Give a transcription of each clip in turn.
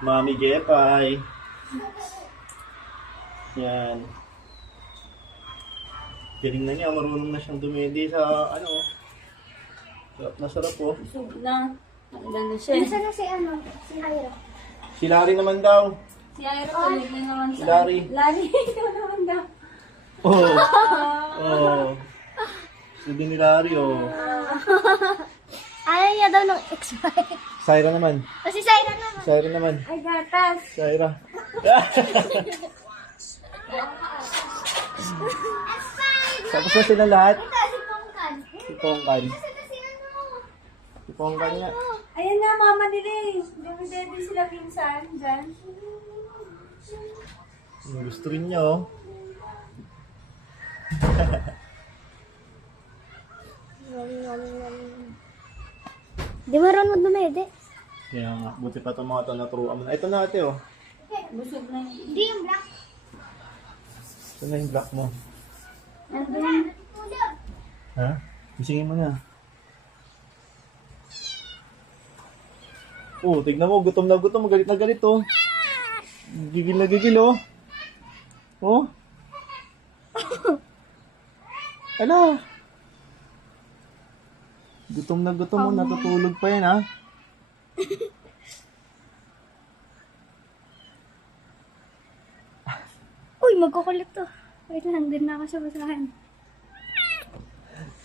Mami Jepay. Yan. Galing na niya, marunong na siyang dumedi sa ano. Sarap na sarap oh. Busog na. Ano siya? Nasaan na si si Hyro? Si Larry naman daw. Si Ira tuloy na naman Si sa... Larry. Larry, ikaw naman daw. Oh. Oh. Gusto din ni Larry oh. Ayaw niya daw ng expired. Syra naman. O si Syra naman. Syra naman. Ay, gatas. Syra. Tapos na sila lahat. Ito, si Pongkan. Si Pongkan. Nasaan na si ano? Si Pongkan nga. Ayan na, mama nila eh. Dumi-dumi sila minsan dyan. Gusto rin niya oh. Di marunong dumede. Kaya nga, buti pa itong mga ito naturuan mo na. Ito na ate oh. Busog na yun. Hindi yung black. Ito na yung black mo. Nandun. Ha? Isingin mo na. Oh, tignan mo, gutom na gutom, galit na galit oh. Gigil na gigil oh. Oh. Ala. Gutom na gutom oh, natutulog pa yan ha. Uy, magkukulit to. Wait lang, din na ako sa basahan.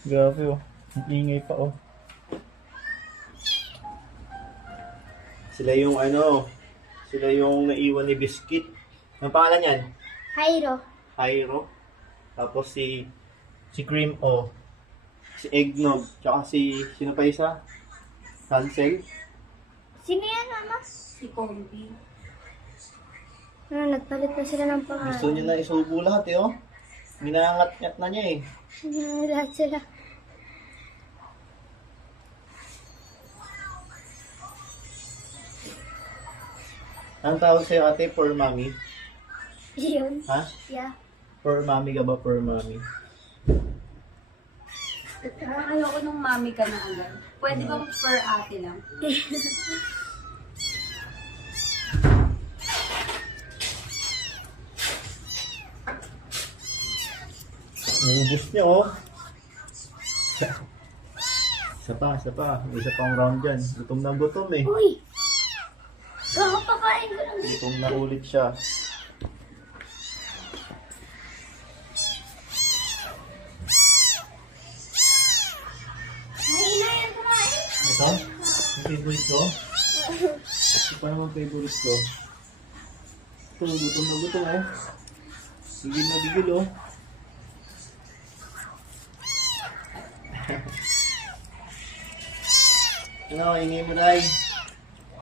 Grabe oh. Ang ingay pa oh. Sila yung ano, sila yung naiwan ni Biscuit. Ang pangalan yan? Hyro. Hyro. Tapos si Cream O. Si Eggnog. Tsaka sino pa isa? Hansel. Sino yan, mama? Si Combi. Ano, nagpalit na sila ng pangalan. Gusto niya na isubo lahat eh oh. Minangat-ngat na niya eh. Lahat sila. Anong tawag sa'yo ate? For mommy? Yun. Ha? Yeah. For mommy ka ba? For mommy? Parang ayoko nung mami ka na agad. Pwede bang per ate lang? Naubos niya oh. Isa pa. May isa pang round dyan. Gutom na gutom eh. Uy! Kakapakain ko lang. Gutom na ulit siya. Mahina yan kumain. Ito? Yung favorite ko? Ito pa naman favorite ko. Ito, gutom na gutom oh. Bigil na bigil oh. Ano, ingay mo dahil.